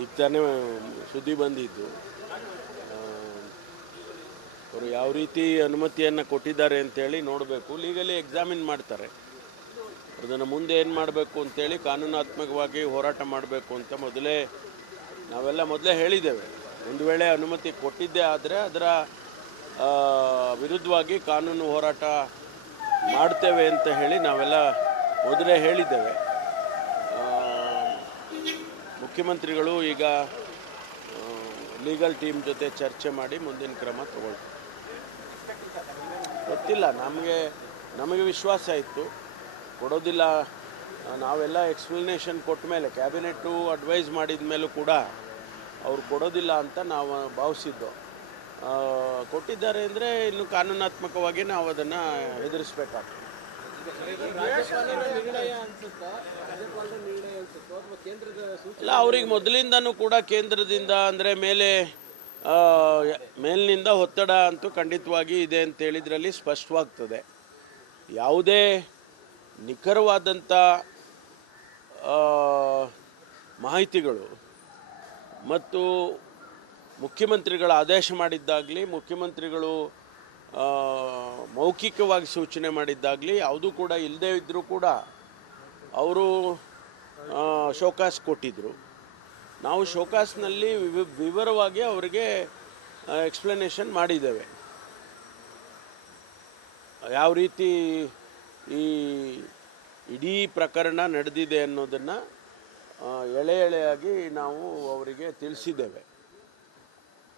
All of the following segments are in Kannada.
ಈಗ ತಾನೇ ಸುದ್ದಿ ಬಂದಿದ್ದು. ಅವರು ಯಾವ ರೀತಿ ಅನುಮತಿಯನ್ನು ಕೊಟ್ಟಿದ್ದಾರೆ ಅಂತೇಳಿ ನೋಡಬೇಕು. ಲೀಗಲಿ ಎಕ್ಸಾಮಿನ್ ಮಾಡ್ತಾರೆ. ಅದನ್ನು ಮುಂದೆ ಏನು ಮಾಡಬೇಕು ಅಂತೇಳಿ ಕಾನೂನಾತ್ಮಕವಾಗಿ ಹೋರಾಟ ಮಾಡಬೇಕು ಅಂತ ನಾವೆಲ್ಲ ಮೊದಲೇ ಹೇಳಿದ್ದೇವೆ. ಒಂದು ವೇಳೆ ಅನುಮತಿ ಕೊಟ್ಟಿದ್ದೇ ಆದರೆ ಅದರ ವಿರುದ್ಧವಾಗಿ ಕಾನೂನು ಹೋರಾಟ ಮಾಡ್ತೇವೆ ಅಂತ ಹೇಳಿ ನಾವೆಲ್ಲ ಮೊದಲೇ ಹೇಳಿದ್ದೇವೆ. ಮುಖ್ಯಮಂತ್ರಿಗಳು ಈಗ ಲೀಗಲ್ ಟೀಮ್ ಜೊತೆ ಚರ್ಚೆ ಮಾಡಿ ಮುಂದಿನ ಕ್ರಮ ತಗೊಳ್ತಾರೆ. ಗೊತ್ತಿಲ್ಲ, ನಮಗೆ ವಿಶ್ವಾಸ ಇತ್ತು ಕೊಡೋದಿಲ್ಲ. ನಾವೆಲ್ಲ ಎಕ್ಸ್ಪ್ಲನೇಷನ್ ಕೊಟ್ಟ ಮೇಲೆ, ಕ್ಯಾಬಿನೆಟ್ಟು ಅಡ್ವೈಸ್ ಮಾಡಿದ ಮೇಲೂ ಕೂಡ ಅವ್ರು ಕೊಡೋದಿಲ್ಲ ಅಂತ ನಾವು ಭಾವಿಸಿದ್ದು. ಕೊಟ್ಟಿದ್ದಾರೆ ಅಂದರೆ ಇನ್ನು ಕಾನೂನಾತ್ಮಕವಾಗಿ ನಾವು ಅದನ್ನು ಎದುರಿಸಬೇಕಾಗ್ತದೆ. ಅಲ್ಲ, ಅವ್ರಿಗೆ ಮೊದಲಿಂದನೂ ಕೂಡ ಕೇಂದ್ರದಿಂದ ಅಂದರೆ ಮೇಲಿನಿಂದ ಒತ್ತಡ ಅಂತೂ ಖಂಡಿತವಾಗಿ ಇದೆ ಅಂತೇಳಿದ್ರಲ್ಲಿ ಸ್ಪಷ್ಟವಾಗ್ತದೆ. ಯಾವುದೇ ನಿಖರವಾದಂಥ ಮಾಹಿತಿಗಳು ಮತ್ತು ಮುಖ್ಯಮಂತ್ರಿಗಳ ಆದೇಶ ಮಾಡಿದ್ದಾಗಲಿ, ಮುಖ್ಯಮಂತ್ರಿಗಳು ಮೌಖಿಕವಾಗಿ ಸೂಚನೆ ಮಾಡಿದ್ದಾಗಲಿ ಯಾವುದೂ ಕೂಡ ಇಲ್ಲದೇ ಇದ್ದರೂ ಕೂಡ ಅವರು ಶೋಕಾಸ್ ಕೊಟ್ಟಿದ್ದರು. ನಾವು ಶೋಕಾಸ್ನಲ್ಲಿ ವಿವರವಾಗಿ ಅವರಿಗೆ ಎಕ್ಸ್ಪ್ಲನೇಷನ್ ಮಾಡಿದ್ದೇವೆ. ಯಾವ ರೀತಿ ಈ ಇಡೀ ಪ್ರಕರಣ ನಡೆದಿದೆ ಅನ್ನೋದನ್ನು ಎಳೆಯಾಗಿ ನಾವು ಅವರಿಗೆ ತಿಳಿಸಿದ್ದೇವೆ.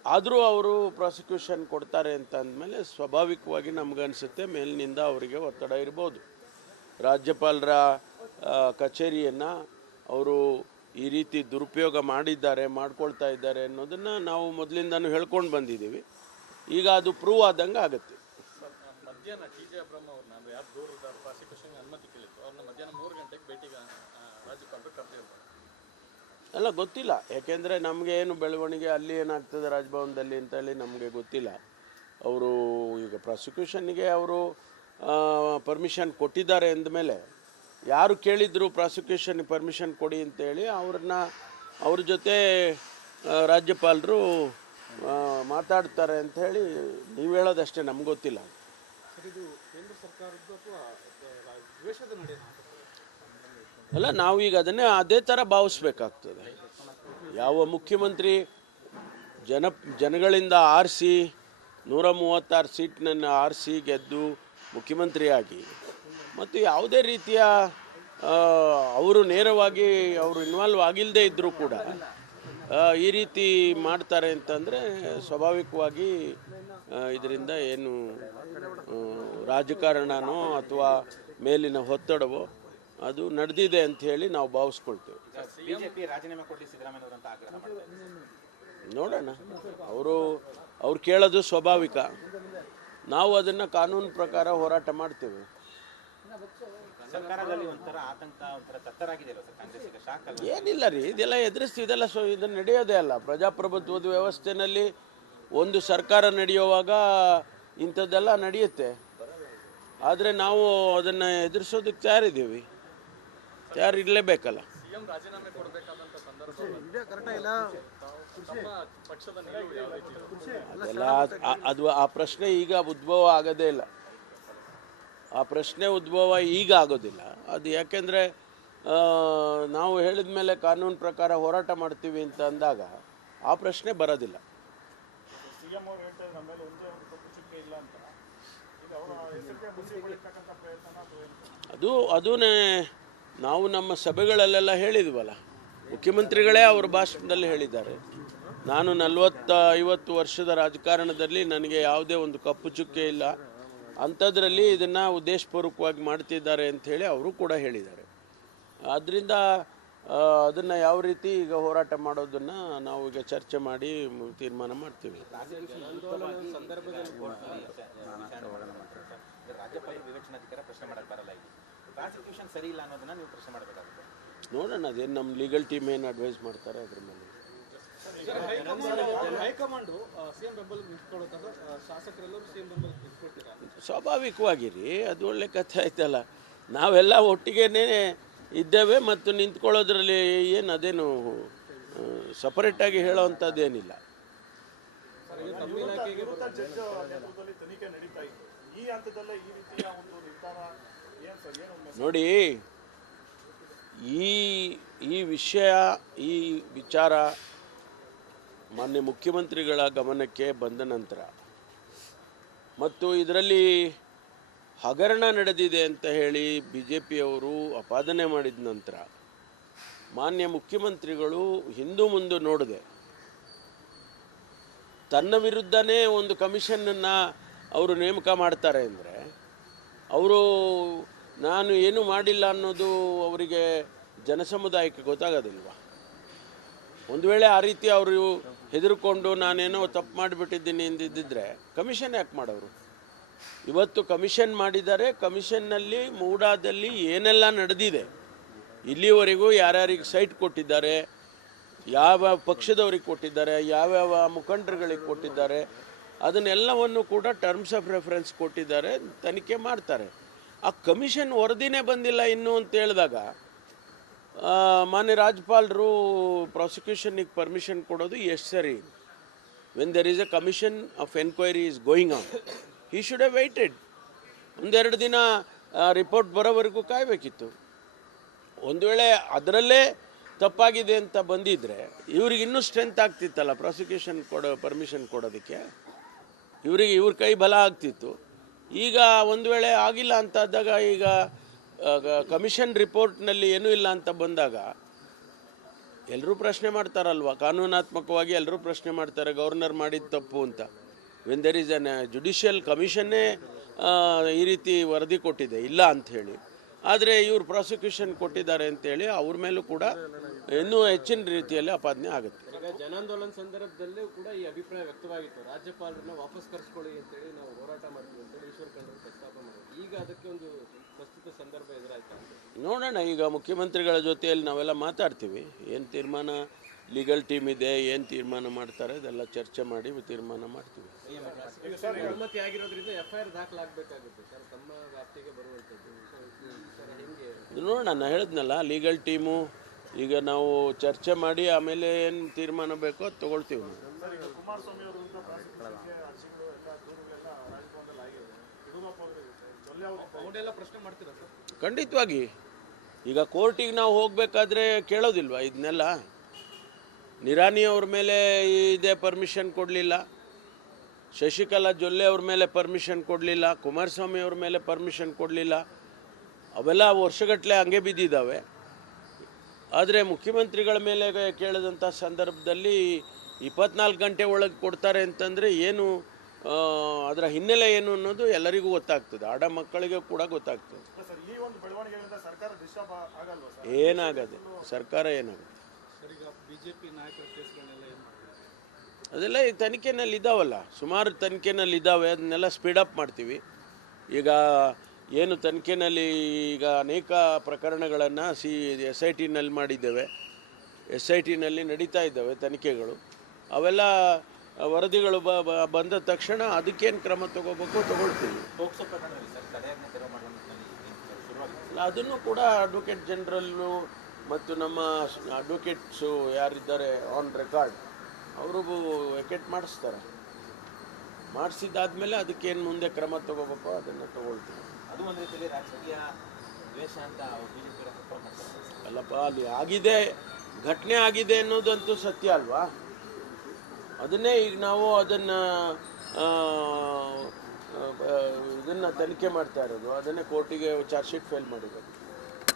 ಆದರೂ ಅವರು ಪ್ರಾಸಿಕ್ಯೂಷನ್ ಕೊಡ್ತಾರೆ ಅಂತ ಅಂದಮೇಲೆ ಸ್ವಾಭಾವಿಕವಾಗಿ ನಮಗನ್ಸುತ್ತೆ ಮೇಲಿನಿಂದ ಅವರಿಗೆ ಒತ್ತಡ ಇರ್ಬೋದು. ರಾಜ್ಯಪಾಲರ ಕಚೇರಿಯನ್ನು ಅವರು ಈ ರೀತಿ ದುರುಪಯೋಗ ಮಾಡ್ಕೊಳ್ತಾ ಇದ್ದಾರೆ ಅನ್ನೋದನ್ನು ನಾವು ಮೊದಲಿಂದನೂ ಹೇಳ್ಕೊಂಡು ಬಂದಿದ್ದೀವಿ. ಈಗ ಅದು ಪ್ರೂವ್ ಆದಂಗೆ ಆಗುತ್ತೆ. ಮಧ್ಯಾಹ್ನ ಟಿ.ಜೆ. ಅಬ್ರಹಂ ಅವ್ರನ್ನ ಯಾರು ದೂರದ ಪ್ರಾಸಿಕ್ಯೂಷನ್ಗೆ ಅನುಮತಿ ಕೇಳಿತ್ತು ಅವ್ರನ್ನ ಮಧ್ಯಾಹ್ನ 3 ಗಂಟೆಗೆ ಭೇಟಿಗೆ ರಾಜ್ಯಪಾಲರು ಕರೆದಿರ್ತಾರೆ. ಎಲ್ಲ ಗೊತ್ತಿಲ್ಲ, ಯಾಕೆಂದರೆ ನಮಗೆ ಏನು ಬೆಳವಣಿಗೆ ಅಲ್ಲಿ ಏನಾಗ್ತದೆ ರಾಜಭವನದಲ್ಲಿ ಅಂತೇಳಿ ನಮಗೆ ಗೊತ್ತಿಲ್ಲ. ಅವರು ಈಗ ಪ್ರಾಸಿಕ್ಯೂಷನ್ನಿಗೆ ಅವರು ಪರ್ಮಿಷನ್ ಕೊಟ್ಟಿದ್ದಾರೆ ಅಂದಮೇಲೆ ಯಾರು ಕೇಳಿದ್ರು ಪ್ರಾಸಿಕ್ಯೂಷನ್ ಪರ್ಮಿಷನ್ ಕೊಡಿ ಅಂತೇಳಿ ಅವ್ರ ಜೊತೆ ರಾಜ್ಯಪಾಲರು ಮಾತಾಡ್ತಾರೆ ಅಂಥೇಳಿ ನೀವು ಹೇಳೋದಷ್ಟೇ, ನಮ್ಗೆ ಗೊತ್ತಿಲ್ಲ. ಅಲ್ಲ, ನಾವೀಗ ಅದೇ ಥರ ಭಾವಿಸ್ಬೇಕಾಗ್ತದೆ. ಯಾವ ಮುಖ್ಯಮಂತ್ರಿ ಜನಗಳಿಂದ ಆರಿಸಿ 136 ಸೀಟ್ನನ್ನು ಆರಿಸಿ ಗೆದ್ದು ಮುಖ್ಯಮಂತ್ರಿಯಾಗಿ ಮತ್ತು ಯಾವುದೇ ರೀತಿಯ ಅವರು ನೇರವಾಗಿ ಅವರು ಇನ್ವಾಲ್ವ್ ಆಗಿಲ್ಲದೆ ಇದ್ದರೂ ಕೂಡ ಈ ರೀತಿ ಮಾಡ್ತಾರೆ ಅಂತಂದರೆ ಸ್ವಾಭಾವಿಕವಾಗಿ ಇದರಿಂದ ಏನು ರಾಜಕಾರಣನೋ ಅಥವಾ ಮೇಲಿನ ಒತ್ತಡವೋ ಅದು ನಡೆದಿದೆ ಅಂತ ಹೇಳಿ ನಾವು ಭಾವಿಸ್ಕೊಳ್ತೇವೆ. ನೋಡೋಣ, ಅವ್ರು ಕೇಳೋದು ಸ್ವಾಭಾವಿಕ. ನಾವು ಅದನ್ನು ಕಾನೂನು ಪ್ರಕಾರ ಹೋರಾಟ ಮಾಡ್ತೇವೆ. ಏನಿಲ್ಲ ರೀ, ಇದೆಲ್ಲ ಎದುರಿಸ್ತಿದೆಲ್ಲ ಇದನ್ನು ನಡೆಯೋದೇ ಅಲ್ಲ. ಪ್ರಜಾಪ್ರಭುತ್ವದ ವ್ಯವಸ್ಥೆಯಲ್ಲಿ ಒಂದು ಸರ್ಕಾರ ನಡೆಯುವಾಗ ಇಂಥದ್ದೆಲ್ಲ ನಡೆಯುತ್ತೆ. ಆದರೆ ನಾವು ಅದನ್ನು ಎದುರಿಸೋದಕ್ಕೆ ತಯಾರಿದ್ದೀವಿ, ತಯಾರಿರಲೇಬೇಕಲ್ಲ. ಅದೆಲ್ಲ ಆ ಪ್ರಶ್ನೆ ಈಗ ಉದ್ಭವ ಆಗೋದೇ ಇಲ್ಲ. ಆ ಪ್ರಶ್ನೆ ಉದ್ಭವ ಈಗ ಆಗೋದಿಲ್ಲ. ಅದು ಯಾಕೆಂದರೆ ನಾವು ಹೇಳಿದ ಮೇಲೆ ಕಾನೂನು ಪ್ರಕಾರ ಹೋರಾಟ ಮಾಡ್ತೀವಿ ಅಂತ ಅಂದಾಗ ಆ ಪ್ರಶ್ನೆ ಬರೋದಿಲ್ಲ. ಅದನ್ನೇ ನಾವು ನಮ್ಮ ಸಭೆಗಳಲ್ಲೆಲ್ಲ ಹೇಳಿದ್ವಲ್ಲ, ಮುಖ್ಯಮಂತ್ರಿಗಳೇ ಅವ್ರ ಭಾಷಣದಲ್ಲಿ ಹೇಳಿದ್ದಾರೆ. ನಾನು 40-50 ವರ್ಷದ ರಾಜಕಾರಣದಲ್ಲಿ ನನಗೆ ಯಾವುದೇ ಒಂದು ಕಪ್ಪು ಚುಕ್ಕೆ ಇಲ್ಲ, ಅಂಥದ್ರಲ್ಲಿ ಇದನ್ನು ಉದ್ದೇಶಪೂರ್ವಕವಾಗಿ ಮಾಡ್ತಿದ್ದಾರೆ ಅಂಥೇಳಿ ಅವರು ಕೂಡ ಹೇಳಿದ್ದಾರೆ. ಆದ್ದರಿಂದ ಅದನ್ನು ಯಾವ ರೀತಿ ಈಗ ಹೋರಾಟ ಮಾಡೋದನ್ನು ನಾವು ಈಗ ಚರ್ಚೆ ಮಾಡಿ ತೀರ್ಮಾನ ಮಾಡ್ತೀವಿ. ನೋಡೋಣ, ಅದೇನು ನಮ್ಮ ಲೀಗಲ್ ಟೀಮ್ ಏನು ಅಡ್ವೈಸ್ ಮಾಡ್ತಾರೆ ಅದ್ರ ಮೇಲೆ. ಸ್ವಾಭಾವಿಕವಾಗಿರಿ, ಅದು ಒಳ್ಳೆ ಕಥೆ ಆಯ್ತಲ್ಲ. ನಾವೆಲ್ಲ ಒಟ್ಟಿಗೆ ಇದ್ದೇವೆ ಮತ್ತು ನಿಂತ್ಕೊಳ್ಳೋದ್ರಲ್ಲಿ ಏನು ಅದೇನು ಸಪರೇಟಾಗಿ ಹೇಳೋವಂಥದ್ದೇನಿಲ್ಲ. ನೋಡಿ, ಈ ವಿಷಯ, ಈ ವಿಚಾರ ಮಾನ್ಯ ಮುಖ್ಯಮಂತ್ರಿಗಳ ಗಮನಕ್ಕೆ ಬಂದ ನಂತರ ಮತ್ತು ಇದರಲ್ಲಿ ಹಗರಣ ನಡೆದಿದೆ ಅಂತ ಹೇಳಿ BJPಯವರು ಆಪಾದನೆ ಮಾಡಿದ ನಂತರ ಮಾನ್ಯ ಮುಖ್ಯಮಂತ್ರಿಗಳು ಹಿಂದು ಮುಂದೆ ನೋಡದೆ ತನ್ನ ವಿರುದ್ಧನೇ ಒಂದು ಕಮಿಷನನ್ನು ಅವರು ನೇಮಕ ಮಾಡ್ತಾರೆ ಅಂದರೆ ಅವರು ನಾನು ಏನು ಮಾಡಿಲ್ಲ ಅನ್ನೋದು ಅವರಿಗೆ ಜನಸಮುದಾಯಕ್ಕೆ ಗೊತ್ತಾಗೋದಿಲ್ವ? ಒಂದು ವೇಳೆ ಆ ರೀತಿ ಅವರು ಹೆದರ್ಕೊಂಡು ನಾನೇನೋ ತಪ್ಪು ಮಾಡಿಬಿಟ್ಟಿದ್ದೀನಿ ಎಂದಿದ್ದರೆ ಕಮಿಷನ್ ಯಾಕೆ ಮಾಡೋರು? ಇವತ್ತು ಕಮಿಷನ್ ಮಾಡಿದ್ದಾರೆ. ಕಮಿಷನ್ನಲ್ಲಿ ಮೂಡಾದಲ್ಲಿ ಏನೆಲ್ಲ ನಡೆದಿದೆ, ಇಲ್ಲಿವರೆಗೂ ಯಾರ್ಯಾರಿಗೆ ಸೈಟ್ ಕೊಟ್ಟಿದ್ದಾರೆ, ಯಾವ ಪಕ್ಷದವ್ರಿಗೆ ಕೊಟ್ಟಿದ್ದಾರೆ, ಯಾವ್ಯಾವ ಮುಖಂಡರುಗಳಿಗೆ ಕೊಟ್ಟಿದ್ದಾರೆ, ಅದನ್ನೆಲ್ಲವನ್ನು ಕೂಡ ಟರ್ಮ್ಸ್ ಆಫ್ ರೆಫರೆನ್ಸ್ ಕೊಟ್ಟಿದ್ದಾರೆ, ತನಿಖೆ ಮಾಡ್ತಾರೆ. ಆ ಕಮಿಷನ್ ವರದಿನೇ ಬಂದಿಲ್ಲ ಇನ್ನೂ ಅಂತ ಹೇಳಿದಾಗ ಮಾನ್ಯ ರಾಜ್ಯಪಾಲರು ಪ್ರಾಸಿಕ್ಯೂಷನ್ಗೆ ಪರ್ಮಿಷನ್ ಕೊಡೋದು ಎಷ್ಟು ಸರಿ? When there is A commission of enquiry is going on, he should have weighted. ಒಂದೆರಡು ದಿನ ರಿಪೋರ್ಟ್ ಬರೋವರೆಗೂ ಕಾಯಬೇಕಿತ್ತು. ಒಂದು ವೇಳೆ ಅದರಲ್ಲೇ ತಪ್ಪಾಗಿದೆ ಅಂತ ಬಂದಿದ್ದರೆ ಇವ್ರಿಗೆ ಇನ್ನೂ ಸ್ಟ್ರೆಂತ್ ಆಗ್ತಿತ್ತಲ್ಲ ಪ್ರಾಸಿಕ್ಯೂಷನ್ ಪರ್ಮಿಷನ್ ಕೊಡೋದಕ್ಕೆ, ಇವ್ರ ಕೈ ಬಲ ಆಗ್ತಿತ್ತು. ಈಗ ಒಂದು ವೇಳೆ ಆಗಿಲ್ಲ ಅಂತಾದಾಗ, ಈಗ ಕಮಿಷನ್ ರಿಪೋರ್ಟ್ನಲ್ಲಿ ಏನೂ ಇಲ್ಲ ಅಂತ ಬಂದಾಗ ಎಲ್ಲರೂ ಪ್ರಶ್ನೆ ಮಾಡ್ತಾರಲ್ವ, ಕಾನೂನಾತ್ಮಕವಾಗಿ ಎಲ್ಲರೂ ಪ್ರಶ್ನೆ ಮಾಡ್ತಾರೆ ಗವರ್ನರ್ ಮಾಡಿದ ತಪ್ಪು ಅಂತ. When there is an judicial ಕಮಿಷನ್ನೇ ಈ ರೀತಿ ವರದಿ ಕೊಟ್ಟಿದೆ ಇಲ್ಲ ಅಂಥೇಳಿ, ಆದರೆ ಇವರು ಪ್ರಾಸಿಕ್ಯೂಷನ್ ಕೊಟ್ಟಿದ್ದಾರೆ ಅಂತೇಳಿ ಅವ್ರ ಮೇಲೂ ಕೂಡ ಇನ್ನೂ ಹೆಚ್ಚಿನ ರೀತಿಯಲ್ಲಿ ಆಪಾದನೆ ಆಗುತ್ತೆ. ಈಗ ಜನಾಂದೋಲನ ಸಂದರ್ಭದಲ್ಲೂ ಕೂಡ ಈ ಅಭಿಪ್ರಾಯ ವ್ಯಕ್ತವಾಗಿತ್ತು, ರಾಜ್ಯಪಾಲರನ್ನ ವಾಪಸ್ ಕರೆಸ್ಕೊಳ್ಳಿ ಅಂತೇಳಿ ನಾವು ಹೋರಾಟ ಮಾಡ್ತೀವಿ ಅಂತೇಳಿ ಈಶ್ವರ್ ಖಂಡ್ರೆ ಪ್ರಸ್ತಾಪ ಮಾಡಿದ್ರು. ಈಗ ಅದಕ್ಕೆ ಒಂದು ಪ್ರಸ್ತುತ ಸಂದರ್ಭ ಎದುರಾಯ್ತಾ? ನೋಡೋಣ, ಈಗ ಮುಖ್ಯಮಂತ್ರಿಗಳ ಜೊತೆಯಲ್ಲಿ ನಾವೆಲ್ಲ ಮಾತಾಡ್ತೀವಿ. ಏನು ತೀರ್ಮಾನ ಲೀಗಲ್ ಟೀಮ್ ಇದೆ, ಏನು ತೀರ್ಮಾನ ಮಾಡ್ತಾರೆ ಅದೆಲ್ಲ ಚರ್ಚೆ ಮಾಡಿ ತೀರ್ಮಾನ ಮಾಡ್ತೀವಿ. ಅನುಮತಿ ಆಗಿರೋದ್ರಿಂದ FIR ದಾಖಲಾಗಬೇಕಾಗುತ್ತೆ ಸರ್, ತಮ್ಮ ವ್ಯಾಪ್ತಿಗೆ ಬರುವಂಥದ್ದು. ಸರ್ ಹೆಂಗೆ ನೋಡೋಣ, ನಾನು ಹೇಳಿದ್ನಲ್ಲ ಲೀಗಲ್ ಟೀಮು ಈಗ ನಾವು ಚರ್ಚೆ ಮಾಡಿ ಆಮೇಲೆ ಏನು ತೀರ್ಮಾನ ಬೇಕೋ ಅದು ತೊಗೊಳ್ತೀವಿ ನಾವು. ಪ್ರಶ್ನೆ ಮಾಡ್ತೀರಾ ಸರ್? ಖಂಡಿತವಾಗಿ. ಈಗ ಕೋರ್ಟಿಗೆ ನಾವು ಹೋಗಬೇಕಾದ್ರೆ ಕೇಳೋದಿಲ್ವಾ ಇದನ್ನೆಲ್ಲ? ನಿರಾನಿ ಅವ್ರ ಮೇಲೆ ಇದೇ ಪರ್ಮಿಷನ್ ಕೊಡಲಿಲ್ಲ, ಶಶಿಕಲಾ ಜೊಲ್ಲೆ ಅವ್ರ ಮೇಲೆ ಪರ್ಮಿಷನ್ ಕೊಡಲಿಲ್ಲ, ಕುಮಾರಸ್ವಾಮಿ ಅವ್ರ ಮೇಲೆ ಪರ್ಮಿಷನ್ ಕೊಡಲಿಲ್ಲ, ಅವೆಲ್ಲ ವರ್ಷಗಟ್ಟಲೆ ಹಂಗೆ ಬಿದ್ದಿದ್ದಾವೆ. ಆದರೆ ಮುಖ್ಯಮಂತ್ರಿಗಳ ಮೇಲೆ ಕೇಳಿದಂಥ ಸಂದರ್ಭದಲ್ಲಿ 24 ಗಂಟೆ ಒಳಗೆ ಕೊಡ್ತಾರೆ ಅಂತಂದರೆ ಏನು ಅದರ ಹಿನ್ನೆಲೆ ಏನು ಅನ್ನೋದು ಎಲ್ಲರಿಗೂ ಗೊತ್ತಾಗ್ತದೆ, ಆಡ ಮಕ್ಕಳಿಗೆ ಕೂಡ ಗೊತ್ತಾಗ್ತದೆ. ಏನಾಗದೆ ಸರ್ಕಾರ ಏನಾಗುತ್ತೆ ಅದೆಲ್ಲ ಈ ತನಿಖೆನಲ್ಲಿ ಇದ್ದಾವಲ್ಲ, ಸುಮಾರು ತನಿಖೆನಲ್ಲಿ ಇದ್ದಾವೆ, ಅದನ್ನೆಲ್ಲ ಸ್ಪೀಡಪ್ ಮಾಡ್ತೀವಿ. ಈಗ ಏನು ತನಿಖೆನಲ್ಲಿ ಈಗ ಅನೇಕ ಪ್ರಕರಣಗಳನ್ನು SITನಲ್ಲಿ ಮಾಡಿದ್ದೇವೆ, SITನಲ್ಲಿ ನಡೀತಾ ಇದ್ದಾವೆ ತನಿಖೆಗಳು. ಅವೆಲ್ಲ ವರದಿಗಳು ಬಂದ ತಕ್ಷಣ ಅದಕ್ಕೇನು ಕ್ರಮ ತಗೋಬೇಕು ತಗೊಳ್ತೀವಿ. ಅದನ್ನು ಕೂಡ ಅಡ್ವೊಕೇಟ್ ಜನರಲ್ಲು ಮತ್ತು ನಮ್ಮ ಅಡ್ವೊಕೇಟ್ಸು ಯಾರಿದ್ದಾರೆ ಆನ್ ರೆಕಾರ್ಡ್ ಅವ್ರಿಗೂ ವೆಕೆಟ್ ಮಾಡಿಸ್ತಾರೆ. ಮಾಡಿಸಿದ್ದಾದ್ಮೇಲೆ ಅದಕ್ಕೇನು ಮುಂದೆ ಕ್ರಮ ತಗೋಬೇಕು ಅದನ್ನು ತಗೊಳ್ತೀವಿ. ಅದು ಒಂದು ರೀತಿಯಲ್ಲಿ ರಾಜಕೀಯ ದ್ವೇಷ ಅಂತ ಅಲ್ಲಪ್ಪ, ಅಲ್ಲಿ ಆಗಿದೆ, ಘಟನೆ ಆಗಿದೆ ಅನ್ನೋದಂತೂ ಸತ್ಯ ಅಲ್ವಾ? ಅದನ್ನೇ ಈಗ ನಾವು ಇದನ್ನು ತನಿಖೆ ಮಾಡ್ತಾ ಇರೋದು, ಅದನ್ನೇ ಕೋರ್ಟಿಗೆ ಚಾರ್ಜ್ ಶೀಟ್ ಫೈಲ್ ಮಾಡಿರೋದು.